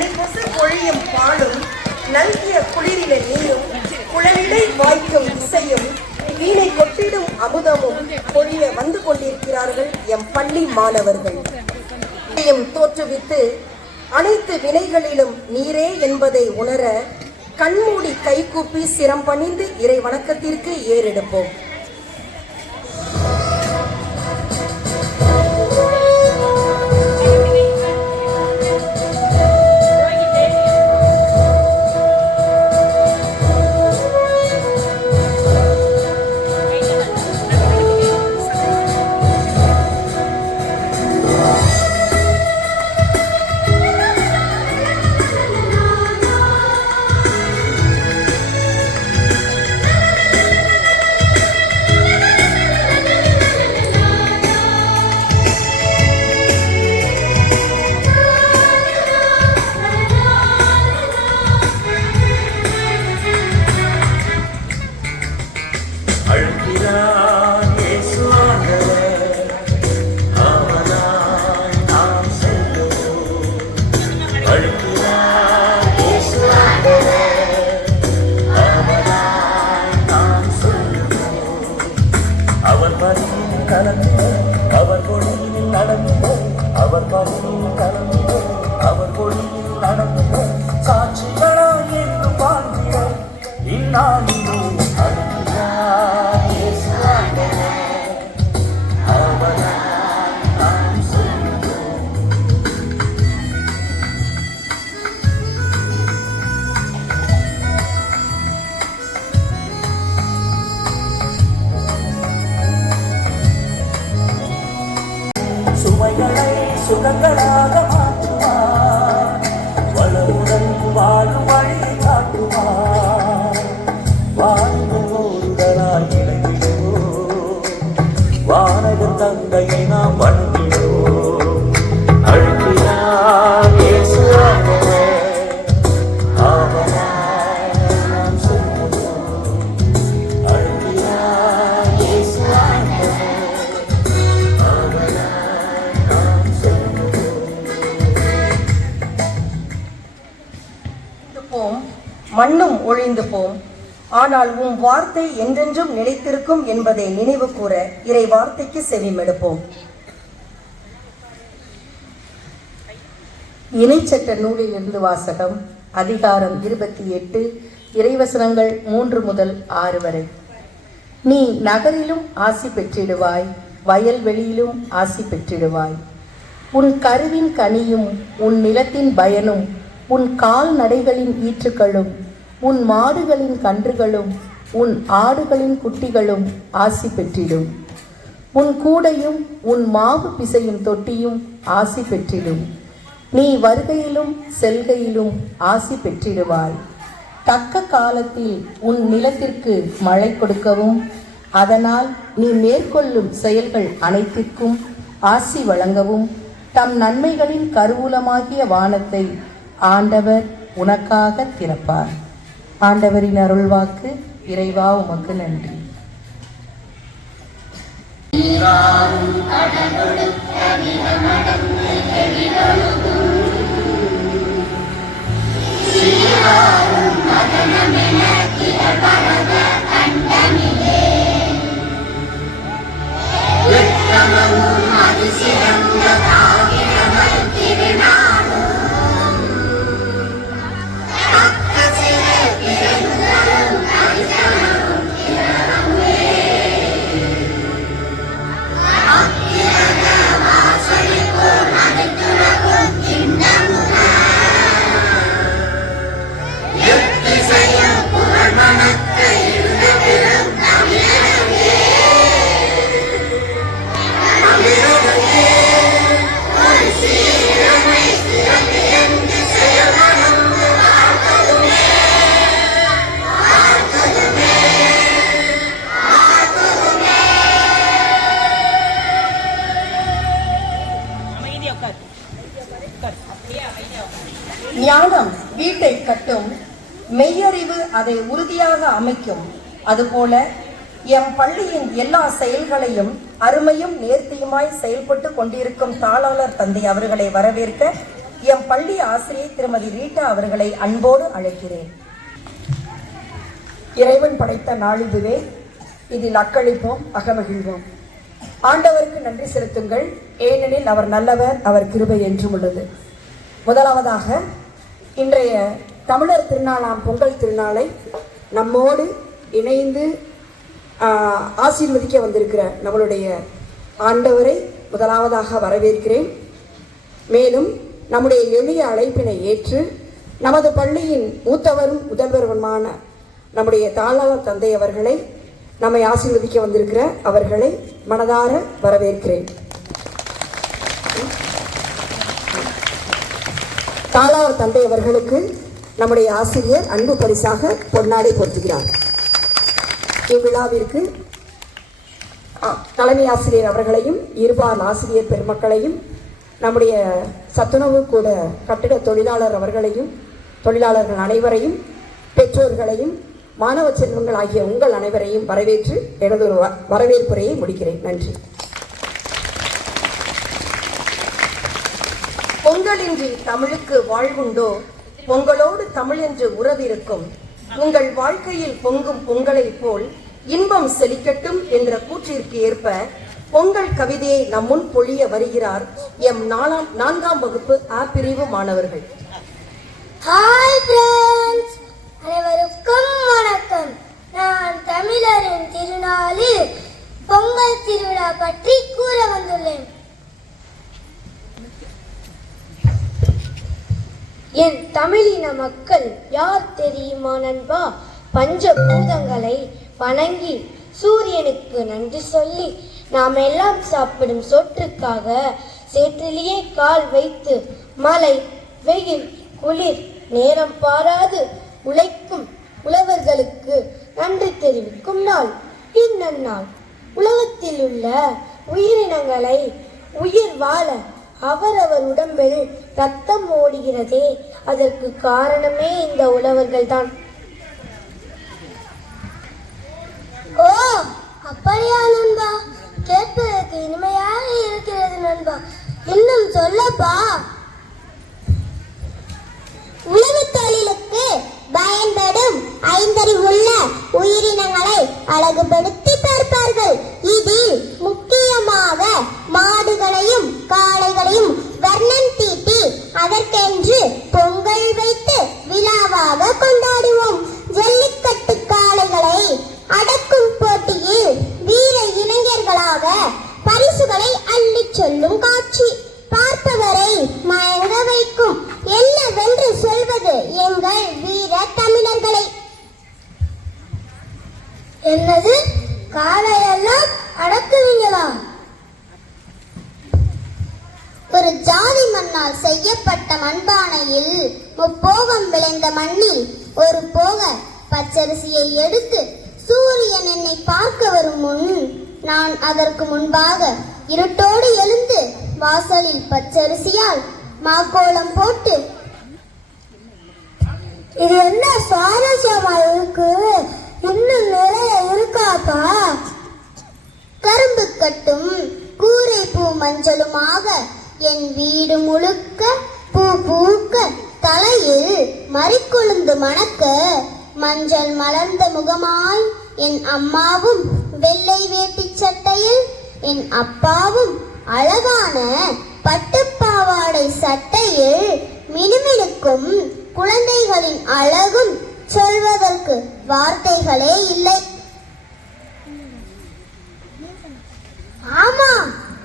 நனிபொசு பொழியும் பாலும் நல்கிய குளிரில நீரும் குழலிடை வாய்க்கும் இசையும் வீணை கொட்டிடும் அமுதமும் பொழிய வந்து கொண்டிருக்கிறார்கள் எம் பள்ளி மாணவர்கள். இதையும் தோற்றுவித்து அனைத்து வினைகளிலும் நீரே என்பதை உணர கண்மூடி கைகூப்பி சிரம் பணிந்து இறை வணக்கத்திற்கு ஏறெடுப்போம். இருக்கும் என்பதை நினைவு கூற இறை வார்த்தைக்கு செவிமெடுப்போம். இணைச்சட்ட நூலில் இருந்து வாசகம் அதிகாரம் இருபத்தி எட்டு இறைவசனங்கள் மூன்று முதல் ஆறு வரை. நீ நகரிலும் ஆசி பெற்றிடுவாய் வயல்வெளியிலும் ஆசி பெற்றிடுவாய். உன் கருவின் கனியும் உன் நிலத்தின் பயனும் உன் கால்நடைகளின் ஈற்றுகளும் உன் மாடுகளின் கன்றுகளும் உன் ஆடுகளின் குட்டிகளும் ஆசி பெற்றிடும். உன் கூடையும் உன் மாவு பிசையும் தொட்டியும் ஆசி பெற்றிடும். நீ வருகையிலும் செல்கையிலும் ஆசி பெற்றிடுவாய். தக்க காலத்தில் உன் நிலத்திற்கு மழை கொடுக்கவும் அதனால் நீ மேற்கொள்ளும் செயல்கள் அனைத்திற்கும் ஆசி வழங்கவும். தம் நன்மைகளின் கருவூலமாகிய வானத்தை ஆண்டவர் உனக்காக திறப்பார். ஆண்டவரின் அருள்வாக்கு இறைவா உமக்கு நன்றி. அமிர்தமே மெய்யறிவு அதை உறுதியாக அமைக்கும். அதுபோல எம் பள்ளியின் எல்லா செயல்களையும் அருமையும் நேர்த்தியுமாய் செயல்பட்டு கொண்டிருக்கும் தாளாளர் தந்தை அவர்களை வரவேற்க எம் பள்ளி ஆசிரியை திருமதி ரீட்டா அவர்களை அன்போடு அழைக்கிறேன். இறைவன் படைத்த நாளிதுவே இதுவே. இதில் அக்களிப்போம் அகமகிழ்வோம். ஆண்டவருக்கு நன்றி செலுத்துங்கள். ஏனெனில் அவர் நல்லவர் அவர் கிருபை என்றும் உள்ளது. முதலாவதாக இன்றைய தமிழர் திருநாளாம் பொங்கல் திருநாளை நம்மோடு இணைந்து ஆசீர்வதிக்க வந்திருக்கிற நம்மளுடைய ஆண்டவரை முதலாவதாக வரவேற்கிறேன். மேலும் நம்முடைய எளிய அழைப்பினை ஏற்று நமது பள்ளியின் மூத்தவரும் முதல்வருமான நம்முடைய தாளாளர் தந்தை அவர்களை நம்மை ஆசீர்வதிக்க வந்திருக்கிற அவர்களை மனதார வரவேற்கிறேன். தாளாளர் தந்தை அவர்களுக்கு நம்முடைய ஆசிரியர் அன்பு பரிசாக பொன்னாடை பொருத்துகிறார் இவ்விழாவிற்கு தலைமை ஆசிரியர் அவர்களையும் இருபால் ஆசிரியர் பெருமக்களையும் நம்முடைய சத்துணவு கூட கட்டிட தொழிலாளர் அவர்களையும் தொழிலாளர்கள் அனைவரையும் பெற்றோர்களையும் மாணவ செல்வங்கள் ஆகிய உங்கள் அனைவரையும் வரவேற்று எனது ஒரு வ- வரவேற்புரையை முடிக்கிறேன். நன்றி. பொங்கலின்றி தமிழுக்கு வாழ்வுண்டோ? பொங்கலோடு தமிழ் என்று உறவிருக்கும் உங்கள் வாழ்க்கையில் பொங்கும் பொங்கலைப் போல் இன்பம் செழிக்கட்டும் என்ற கூற்றிற்கு ஏற்ப பொங்கல் கவிதையை நம்முன் பொழிய வருகிறார் எம் நாலாம் நான்காம் வகுப்பு ஆ பிரிவு மாணவர்கள். ஹாய் ஃப்ரெண்ட்ஸ் அனைவருக்கும் வணக்கம். நான் தமிழரின் திருநாளில் பொங்கல் திருவிழா பற்றி கூற வந்துள்ளேன். என் தமிழின மக்கள் யார் தெரியுமா நண்பா? பஞ்ச பூதங்களை வணங்கி சூரியனுக்கு நன்றி சொல்லி நாம் எல்லாம் சாப்பிடும் சொற்றுக்காக சேற்றிலேயே கால் வைத்து மழை வெயில் குளிர் நேரம் பாராது உழைக்கும் உழவர்களுக்கு நன்றி தெரிவிக்கும் நாள். இந்நன்னாள் உலகத்தில் உள்ள உயிரினங்களை உயிர் வாழ அவரவர் உடம்பில் ரத்தம் ஓடுகிறதே அதற்கு காரணமே இந்த உழவர்கள் தான் ஓ அப்படியா நண்பா? கேட்பதற்கு இனிமையாக இருக்கிறது நண்பா. இன்னும் சொல்லப்பா. உழவு தொழிலுக்கு பயன்படும் ஐந்தறிவுள்ள உயிரினங்களை அழகுபடுத்தி பார்ப்பார்கள். இதில் முக்கியமாக மாடுகளையும் காளைகளையும் வர்ணம் தீட்டி அதற்கென்று பொங்கல் வைத்து விழாவாக கொண்டாடுவோம். ஜல்லிக்கட்டு காளைகளை அடக்கும் போட்டியில் வீர இளைஞர்களாக பரிசுகளை அள்ளிச் சொல்லும் காட்சி. பார்ப்பவரை மயங்க வைக்கும். என்னவென்று சொல்வது எங்கள் வீர தமிழர்களை. என்னது? காலையெல்லாம் அடக்குவீங்களா? ஒரு ஜாதி மண்ணால் செய்யப்பட்ட மண்பானையில் முப்போகம் விளைந்த மண்ணில் ஒரு போக பச்சரிசியை எடுத்து சூரியன் என்னை பார்க்க வரும் முன் நான் அதற்கு முன்பாக இருட்டோடு எழுந்து வாசலில் பச்சரிசியால் மாக்கோலம் போட்டு. இது என்ன சுவாரஸ்யமா இருக்கு? இன்னும் நிறைய இருக்காப்பா கரும்பு கட்டும் கூரை பூ மஞ்சளுமாக என் வீடு முழுக்க பூ பூக்க தலையில் மறிக்கொழுந்து மணக்க மஞ்சள் மலர்ந்த முகமாய் என் அம்மாவும் வெள்ளை வேட்டி சட்டையில் என் அப்பாவும் அழகான பட்டுப்பாவாடை சட்டையில் மினுமினுக்கும் குழந்தைகளின் அழகும் சொல்வதற்கு வார்த்தைகளே இல்லை. ஆமா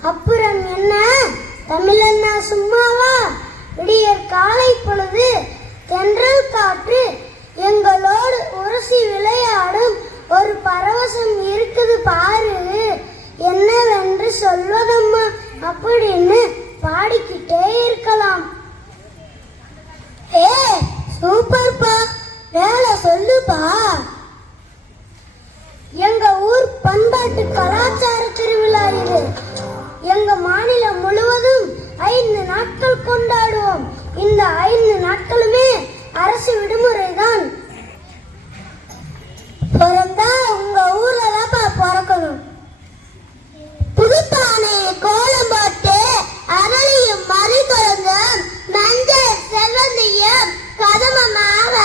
அப்புறம் என்ன? தமிழண்ணா சும்மாவா? விடியற் காலை பொழுது தென்றல் காற்று எங்களோடு உரசி விளையாடும் ஒரு பரவசம் இருக்குது பாரு. என்னவென்று சொல்வதம்மா? அப்படின்னு பாடிக்கிட்டே இருக்கலாம். ஏ சூப்பர்ப்பா. வேலை சொல்லுப்பா. எங்க ஊர் பண்பாட்டு கலாச்சார திருவிழா இது. எங்க மாநிலம் முழுவதும் ஐந்து நாட்கள் கொண்டாடுவோம். இந்த ஐந்து நாட்களுமே அரசு விடுமுறை தான் மஞ்சள் செல்வந்தையும் கதமமாக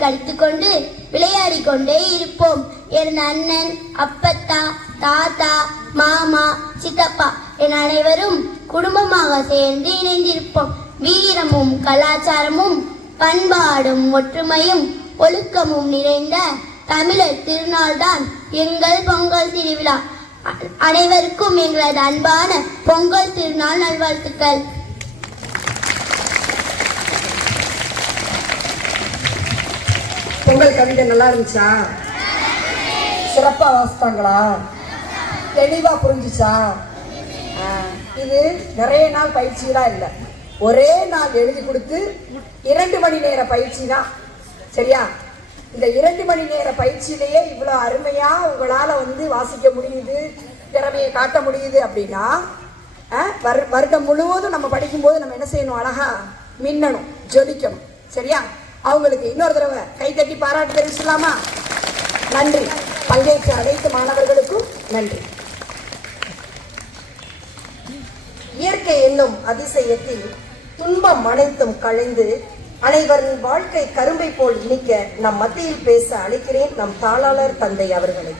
கழித்து கொண்டு விளையாடி கொண்டே இருப்போம். என் அண்ணன் அப்பத்தா தாத்தா மாமா சித்தப்பா என் அனைவரும் குடும்பமாக சேர்ந்து இணைந்திருப்போம். வீரமும் கலாச்சாரமும் பண்பாடும் ஒற்றுமையும் ஒழுக்கமும் நிறைந்த தமிழர் திருநாள்தான் எங்கள் பொங்கல் திருவிழா. அனைவருக்கும் எங்களது அன்பான பொங்கல் திருநாள் நல்வாழ்த்துக்கள். உங்கள் கவிதை நல்லா இருந்துச்சா? சிறப்பா வாசித்தாங்களா தெளிவா புரிஞ்சுச்சா? இது நிறைய நாள் பயிற்சியெல்லாம் இல்லை. ஒரே நாள் எழுதி கொடுத்து இரண்டு மணி நேர பயிற்சி தான். சரியா? இந்த இரண்டு மணி நேர பயிற்சியிலேயே இவ்வளோ அருமையா உங்களால வந்து வாசிக்க முடியுது திறமையை காட்ட முடியுது அப்படின்னா ஆ, வரு- வருடம் முழுவதும் நம்ம படிக்கும்போது நம்ம என்ன செய்யணும்? அழகா மின்னணும் ஜொலிக்கணும். சரியா? அவங்களுக்கு இன்னொரு தடவை கைத்தட்டி பாராட்டு தெரிவிச்சிடலாமா? நன்றி. பங்கேற்ற அனைத்து மாணவர்களுக்கும் நன்றி. இயற்கை என்னும் அதிசயத்தில் துன்பம் அனைத்தும் களைந்து அனைவரின் வாழ்க்கை கரும்பை போல் இனிக்க நம் மத்தியில் பேச அழைக்கிறேன் நம் தாளாளர் தந்தை அவர்களை.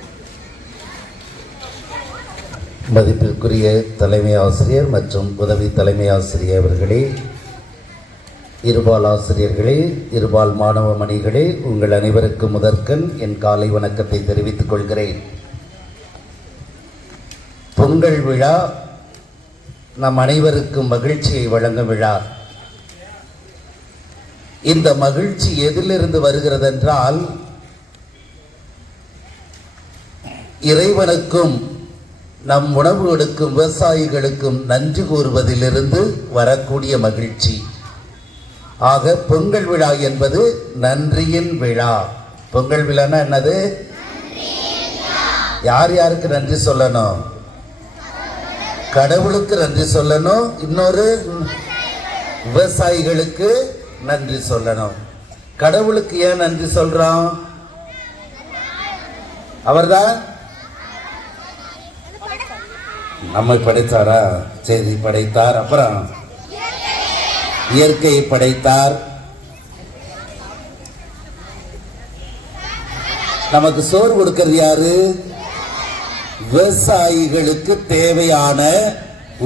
மதிப்பிற்குரிய தலைமை ஆசிரியர் மற்றும் உதவி தலைமை ஆசிரியர் அவர்களே இருபால் ஆசிரியர்களே இருபால் மாணவ மணிகளே உங்கள் அனைவருக்கும் முதற்கண் என் காலை வணக்கத்தை தெரிவித்துக் கொள்கிறேன். பொங்கல் விழா நம் அனைவருக்கும் மகிழ்ச்சியை வழங்கும் விழா. இந்த மகிழ்ச்சி எதிலிருந்து வருகிறதென்றால் இறைவனுக்கும் நம் உணவு எடுக்கும் விவசாயிகளுக்கும் நன்றி கூறுவதிலிருந்து வரக்கூடிய மகிழ்ச்சி. ஆக பொங்கல் விழா என்பது நன்றியின் விழா. பொங்கல் விழான்னா என்னது? யார் யாருக்கு நன்றி சொல்லணும்? கடவுளுக்கு நன்றி சொல்லணும். இன்னொரு விவசாயிகளுக்கு நன்றி சொல்லணும். கடவுளுக்கு ஏன் நன்றி சொல்றோம்? அவர்தான்? நம்மை படைத்தாரா? சரி படைத்தார். அப்புறம்? இயற்கையை படைத்தார். நமக்கு சோறு கொடுக்கிறது யாரு? விவசாயிகளுக்கு தேவையான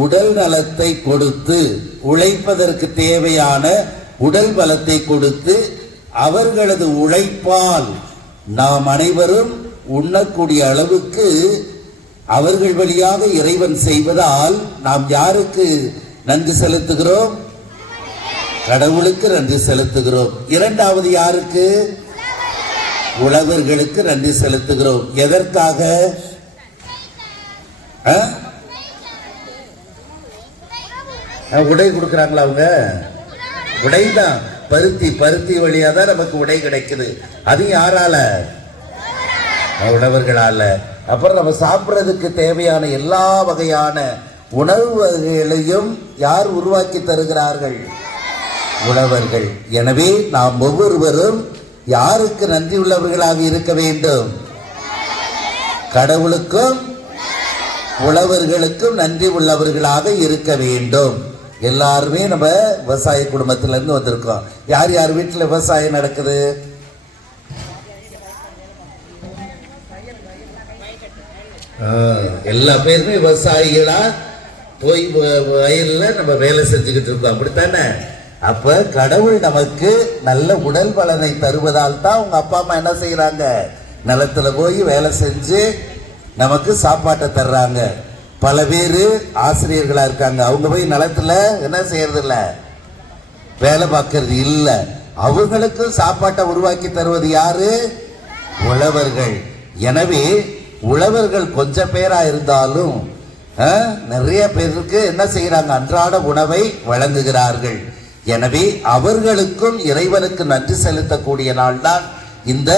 உடல் நலத்தை கொடுத்து உழைப்பதற்கு தேவையான உடல் பலத்தை கொடுத்து அவர்களது உழைப்பால் நாம் அனைவரும் உண்ணக்கூடிய அளவுக்கு அவர்கள் வழியாக இறைவன் செய்வதால் நாம் யாருக்கு நன்றி செலுத்துகிறோம்? கடவுளுக்கு நன்றி செலுத்துகிறோம். இரண்டாவது யாருக்கு? உழவர்களுக்கு நன்றி செலுத்துகிறோம். எதற்காக? ஆ? உடை கொடுக்குறாங்களா அவங்க? உடைதான். பருத்தி பருத்தி வழியா தான் நமக்கு உடை கிடைக்குது. அது யாரால? உழவர்களால. அப்புறம் நம்ம சாப்பிட்றதுக்கு தேவையான எல்லா வகையான உணவு வகைகளையும் யார் உருவாக்கி தருகிறார்கள்? உழவர்கள். எனவே நாம் ஒவ்வொருவரும் யாருக்கு நன்றி உள்ளவர்களாக இருக்க வேண்டும்? கடவுளுக்கும் உழவர்களுக்கும் நன்றி உள்ளவர்களாக இருக்க வேண்டும். எல்லாருமே நம்ம விவசாய குடும்பத்திலேருந்து வந்திருக்கோம். யார் யார் வீட்டில் விவசாயம் நடக்குது? எல்லா பேருமே விவசாயிகளா போய் வ- நம்ம வேலை செஞ்சுக்கிட்டு இருக்கோம். அப்படித்தானே? அப்ப கடவுள் நமக்கு நல்ல உடல் பலனை தருவதால் தான் உங்க அப்பா அம்மா என்ன செய்யறாங்க நிலத்துல போய் வேலை செஞ்சு நமக்கு சாப்பாட்டை தர்றாங்க. பல பேர் ஆசிரியர்களா இருக்காங்க. அவங்க போய் நிலத்துல என்ன செய்யறது இல்ல வேலை பார்க்கறது இல்ல. அவங்களுக்கு சாப்பாட்டை உருவாக்கி தருவது யாரு? உழவர்கள். எனவே உழவர்கள் கொஞ்சம் பேரா இருந்தாலும் நிறைய பேருக்கு என்ன செய்யறாங்க அன்றாட உணவை வழங்குகிறார்கள். எனவே அவர்களுக்கும் இறைவனுக்கு நன்றி செலுத்தக்கூடிய நாள் தான் இந்த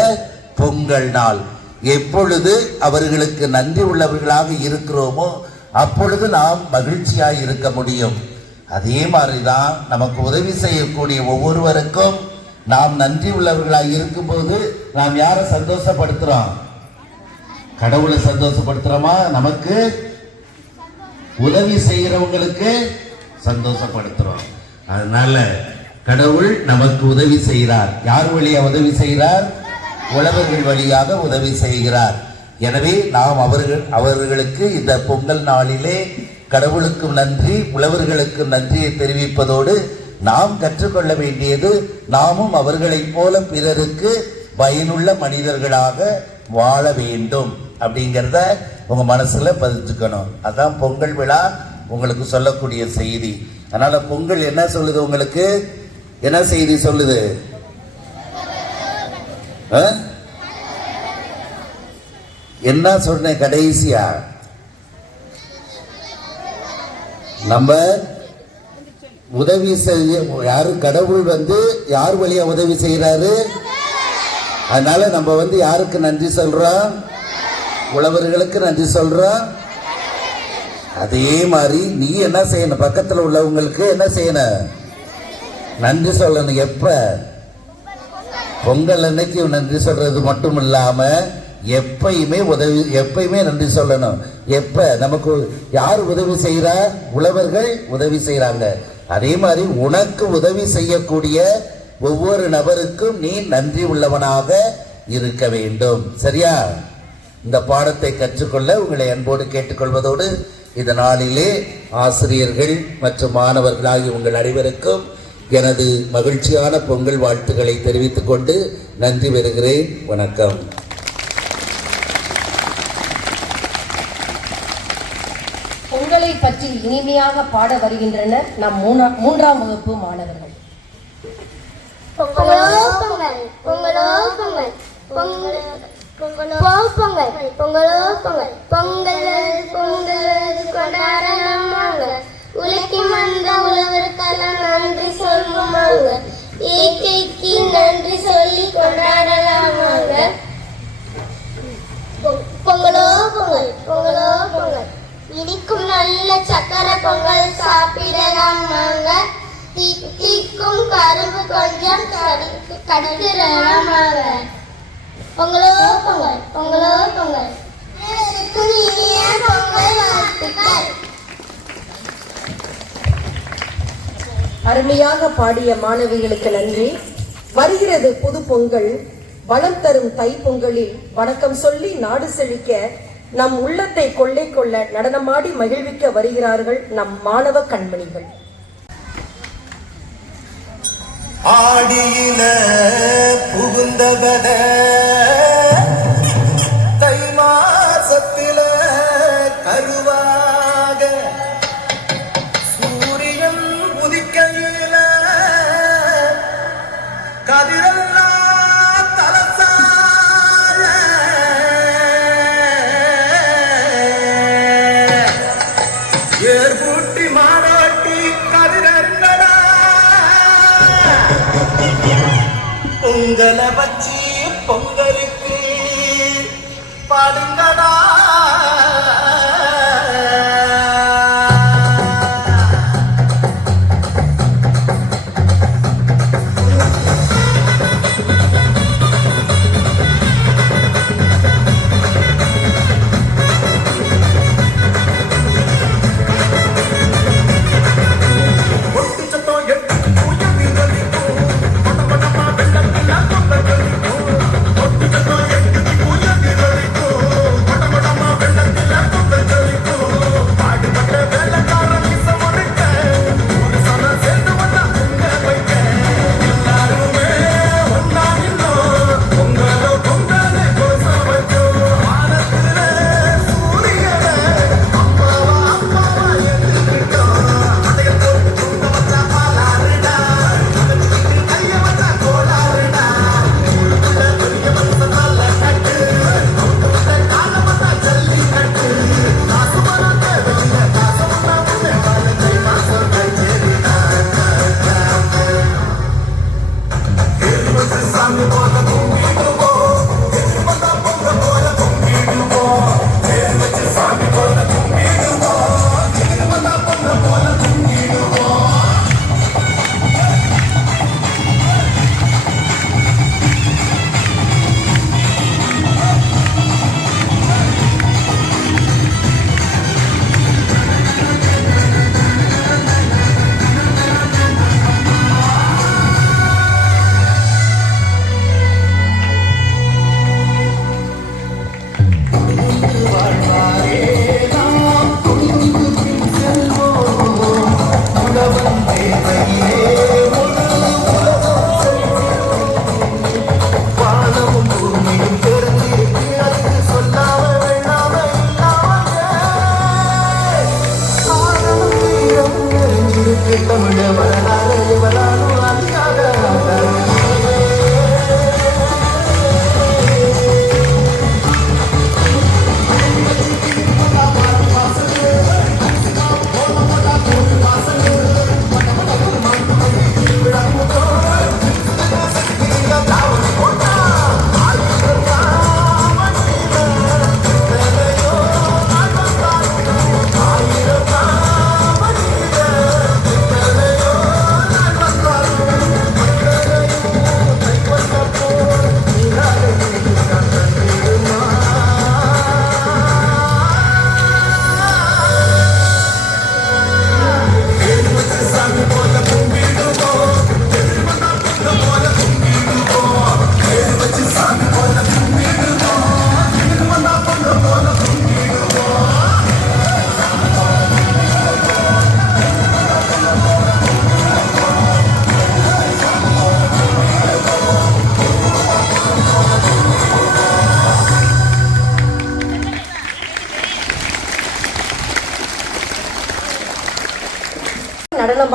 பொங்கல் நாள். எப்பொழுது அவர்களுக்கு நன்றி உள்ளவர்களாக இருக்கிறோமோ அப்பொழுது நாம் மகிழ்ச்சியாக இருக்க முடியும். அதே மாதிரிதான் நமக்கு உதவி செய்யக்கூடிய ஒவ்வொருவருக்கும் நாம் நன்றி உள்ளவர்களாக இருக்கும்போது நாம் யாரை சந்தோஷப்படுத்துறோம்? கடவுளை சந்தோஷப்படுத்துறோமா? நமக்கு உதவி செய்கிறவங்களுக்கு சந்தோஷப்படுத்துறோம். அதனால கடவுள் நமக்கு உதவி செய்கிறார். யார் வழியா உதவி செய்கிறார்? உழவர்கள் வழியாக உதவி செய்கிறார். எனவே நாம் அவர்கள் அவர்களுக்கு இந்த பொங்கல் நாளிலே கடவுளுக்கும் நன்றி உழவர்களுக்கும் நன்றியை தெரிவிப்பதோடு நாம் கற்றுக்கொள்ள வேண்டியது நாமும் அவர்களைப் போல பிறருக்கு பயனுள்ள மனிதர்களாக வாழ வேண்டும். அப்படிங்கிறத உங்க மனசுல பதிச்சுக்கணும். அதான் பொங்கல் விழா. உங்களுக்கு சொல்லக்கூடிய செய்தி. அதனால் பொங்கல் என்ன சொல்லுது உங்களுக்கு? என்ன செய்தி சொல்லுது? ஆ? என்ன சொன்னேன் கடைசியா? நம்ம உதவி செய்ய யாரு கடவுள் வந்து யார் வழியா உதவி செய்யறாரு அதனால நம்ம வந்து யாருக்கு நன்றி சொல்றோம்? உழவர்களுக்கு நன்றி சொல்றோம்? அதே மாதிரி நீ என்ன செய்யணும்? பக்கத்தில் உள்ளவங்களுக்கு என்ன செய்யணும்? நன்றி சொல்லணும். எப்ப? பொங்கல் அன்னைக்கு நன்றி சொல்றது மட்டும் இல்லாம எப்பயுமே உதவி எப்பயுமே நன்றி சொல்லணும். எப்ப? நமக்கு யார் உதவி செய்கிறா உழவர்கள் உதவி செய்கிறாங்க அதே மாதிரி உனக்கு உதவி செய்யக்கூடிய ஒவ்வொரு நபருக்கும் நீ நன்றி உள்ளவனாக இருக்க வேண்டும். சரியா? இந்த பாடத்தை கற்றுக்கொள்ள உங்களை அன்போடு கேட்டுக்கொள்வதோடு இந்த நாளிலே ஆசிரியர்கள் மற்றும் மாணவர்களாகிய உங்கள் அனைவருக்கும் எனது மகிழ்ச்சியான பொங்கல் வாழ்த்துக்களை தெரிவித்துக் கொண்டு நன்றி பெறுகிறேன். வணக்கம். பொங்கலை பற்றி இனிமையாக பாட வருகின்றனர் நம் மூன்றாம் வகுப்பு மாணவர்கள். பொங்கலோ பொங்கல் பொங்கலோ பொங்கல் பொங்கல். பொங்கலோ பொங்கல் பொங்கலோ பொங்கல். பொங்கல் பொங்கல் கொண்டாட நம்மாங்க உலக்கி வந்த உழவருக்கெல்லாம் நன்றி சொல்வோம் ஏகைக்கு நன்றி சொல்லி கொண்டாடலாமாங்க. பொ- பொங்கலோ பொங்கல் பொங்கலோ பொங்கல். இனிக்கும் நல்ல சக்கரை பொங்கல் சாப்பிடலாமாங்க. வாங்க கரும்பு கொஞ்சம் கடி- பொங்கலோ பொங்கல் பொங்கலோ பொங்கல். அருமையாக பாடிய மாணவிகளுக்கு நன்றி. வருகிறது புது பொங்கல். வளம் தரும் தை பொங்கலில் வணக்கம் சொல்லி நாடு செழிக்க நம் உள்ளத்தை கொள்ளை கொள்ள நடனமாடி மகிழ்விக்க வருகிறார்கள் நம் மாணவ கண்மணிகள். ஆடியில புகுந்தவன.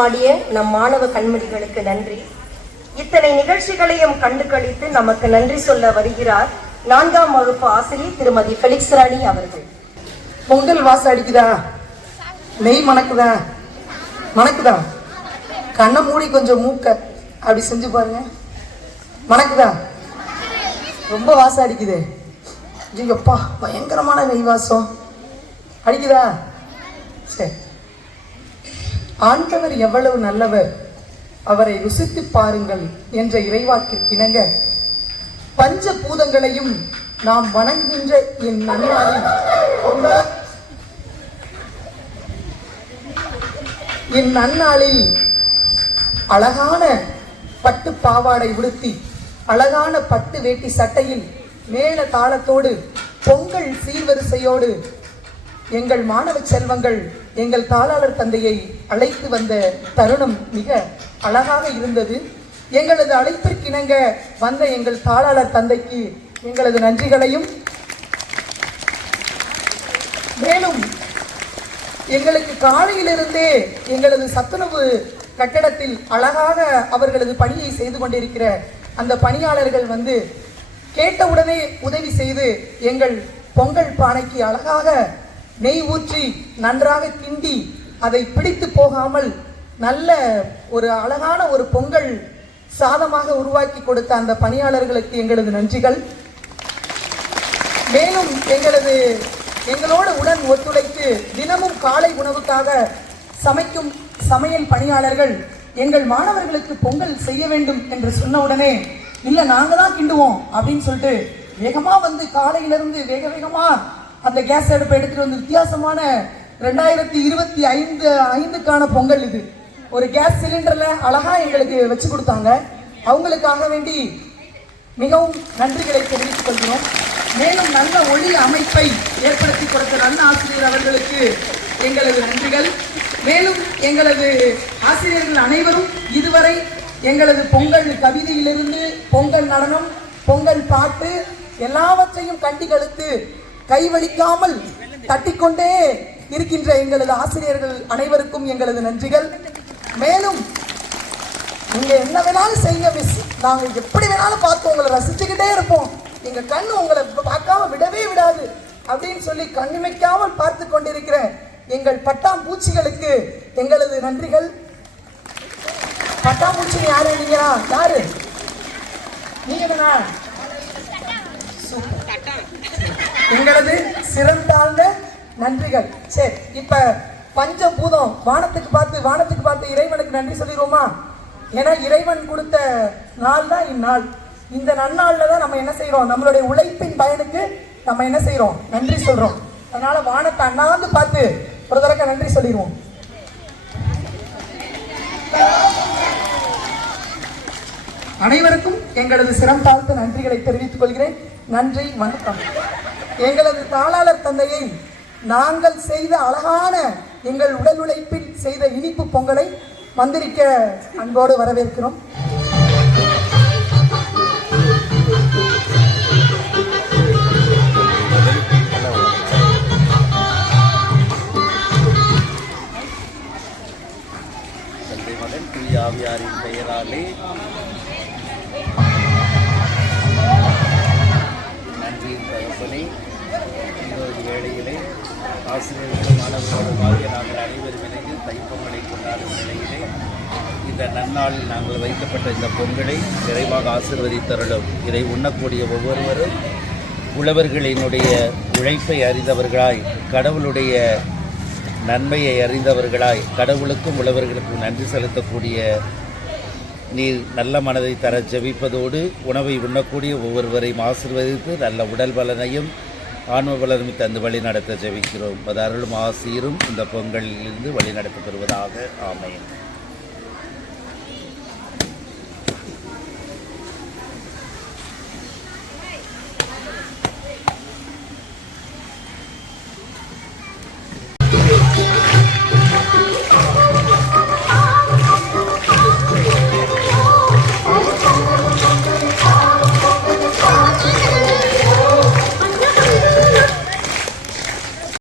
பாடிய நம் மாணவ கண்மணிகளுக்கு நன்றி. இத்தனை நிகழ்ச்சிகளையும் கண்டு கழித்து நமக்கு நன்றி சொல்ல வருகிறார் நான்காம் வகுப்பு ஆசிரியர் திருமதி ஃபெலிக்ஸ் ராணி அவர்கள். பொங்கல் வாசம் அடிக்குதா? நெய் மணக்குதா? மணக்குதா? கண்ணை மூடி கொஞ்சம் மூக்க. அப்படி செஞ்சு பாருங்க. மணக்குதா? ரொம்ப வாசம் அடிக்குது. ஐயோப்பா பயங்கரமான நெய் வாசம். அடிக்குதா? சரி. ஆண்டவர் எவ்வளவு நல்லவர் அவரை ருசித்து பாருங்கள் என்ற இறைவாக்கிற்கிணங்க. பஞ்ச பூதங்களையும் நாம் வணங்குகின்ற என் நன்னாளில் என் நன்னாளில் அழகான பட்டு பாவாடை உடுத்தி அழகான பட்டு வேட்டி சட்டையில் மேல தாளத்தோடு பொங்கல் சீர்வரிசையோடு எங்கள் மாணவ செல்வங்கள் எங்கள் தாளாளர் தந்தையை அழைத்து வந்த தருணம் மிக அழகாக இருந்தது. எங்களது அழைப்பிற்கிணங்க வந்த எங்கள் தாளாளர் தந்தைக்கு எங்களது நன்றிகளையும். மேலும் எங்களுக்கு காலையிலிருந்தே எங்களது சத்துணவு கட்டடத்தில் அழகாக அவர்களது பணியை செய்து கொண்டிருக்கிற அந்த பணியாளர்கள் வந்து கேட்டவுடனே உதவி செய்து எங்கள் பொங்கல் பானைக்கு அழகாக நெய் ஊற்றி நன்றாக கிண்டி அதை பிடித்து போகாமல் நல்ல ஒரு அழகான ஒரு பொங்கல் சாதமாக உருவாக்கி கொடுத்த அந்த பணியாளர்களுக்கு எங்களது நன்றிகள். மேலும் எங்களது எங்களோடு உடன் ஒத்துழைத்து தினமும் காலை உணவுக்காக சமைக்கும் சமையல் பணியாளர்கள் எங்கள் மாணவர்களுக்கு பொங்கல் செய்ய வேண்டும் என்று சொன்ன உடனே இல்லை நாங்கள் தான் கிண்டுவோம் அப்படின்னு சொல்லிட்டு வேகமாக வந்து காலையிலிருந்து வேக வேகமாக அந்த கேஸ் அடுப்பை எடுத்துட்டு வந்து வித்தியாசமான ரெண்டாயிரத்தி இருபத்தி ஐந்து ஐந்துக்கான பொங்கல் இது. ஒரு கேஸ் சிலிண்டர்ல அழகா எங்களுக்கு வச்சு கொடுத்தாங்க. அவங்களுக்காக வேண்டி மிகவும் நன்றிகளை தெரிவித்துக் கொள்கிறோம். மேலும் நல்ல ஒளி அமைப்பை ஏற்படுத்தி கொடுத்த நல்ல ஆசிரியர் அவர்களுக்கு எங்களது நன்றிகள். மேலும் எங்களது ஆசிரியர்கள் அனைவரும் இதுவரை எங்களது பொங்கல் கவிதையிலிருந்து பொங்கல் நடனம் பொங்கல் பாட்டு எல்லாவற்றையும் கண்டி கழுத்து கைவலிக்காமல் தட்டிக்கொண்டே இருக்கின்ற எங்களது ஆசிரியர்கள் அனைவருக்கும் எங்களது நன்றிகள். மேலும் நீங்க என்ன வேணாலும் செய்யுங்க மிஸ் நாங்க எப்படி வேணாலும் பார்த்து உங்களை ரசிச்சுக்கிட்டே இருப்போம். எங்க கண்ணு உங்களை பார்க்காம விடவே விடாது அப்படின்னு சொல்லி கண்ணிமைக்காமல் பார்த்து கொண்டிருக்கிற எங்கள் பட்டாம்பூச்சிகளுக்கு எங்களது நன்றிகள். பட்டாம்பூச்சி யாரு நீங்க? யாரு? நீங்க தானா? உங்களது சிறந்தாழ்ந்த நன்றிகள். சரி இப்ப பஞ்சபூதம் வானத்துக்கு பார்த்து வானத்துக்கு பார்த்து இறைவனுக்கு நன்றி சொல்லிடுவோமா? ஏன்னா இறைவன் கொடுத்த நாள் தான் இந்நாள். இந்த நன்னாள்ல தான் நம்ம என்ன செய்கிறோம் நம்மளுடைய உழைப்பின் பயனுக்கு நம்ம என்ன செய்கிறோம் நன்றி சொல்றோம். அதனால வானத்தை அண்ணாந்து பார்த்து ஒரு தடக்க நன்றி சொல்லிடுவோம். அனைவருக்கும் எங்களது சிறந்தாழ்த்த நன்றிகளை தெரிவித்துக் கொள்கிறேன். நன்றி வணக்கம். எங்களது தாளாளர் தந்தையை நாங்கள் செய்த அழகான எங்கள் உடல் உழைப்பில் செய்த இனிப்பு பொங்கலை மந்திரிக்க அன்போடு வரவேற்கிறோம். தந்தை பெயராலே நன்றியின் தகப்பனே இன்னொரு வேளையிலே ஆசிரியர்களும் மாணவர்களும் ஆகிய நாங்கள் அனைவரும் இணைந்து தைப்பொங்கலை கொண்டாடும் நிலையிலே இந்த நன்னாளில் நாங்கள் வைக்கப்பட்ட இந்த பொங்கலை நிறைவாக ஆசிர்வதித்தருளும். இதை உண்ணக்கூடிய ஒவ்வொருவரும் உழவர்களினுடைய உழைப்பை அறிந்தவர்களாய் கடவுளுடைய நன்மையை அறிந்தவர்களாய் கடவுளுக்கும் உழவர்களுக்கும் நன்றி செலுத்தக்கூடிய நீர் நல்ல மனதை தர ஜெபிப்பதோடு உணவை உண்ணக்கூடிய ஒவ்வொருவரையும் ஆசிர்வதித்து நல்ல உடல் பலனையும் ஆன்ம பலனும் தந்து வழி நடத்த ஜெபிக்கிறோம். அது அருளும் ஆசிரும் இந்த பொங்கலிலிருந்து வழி நடத்தப் ஆமையும் ஆமையன்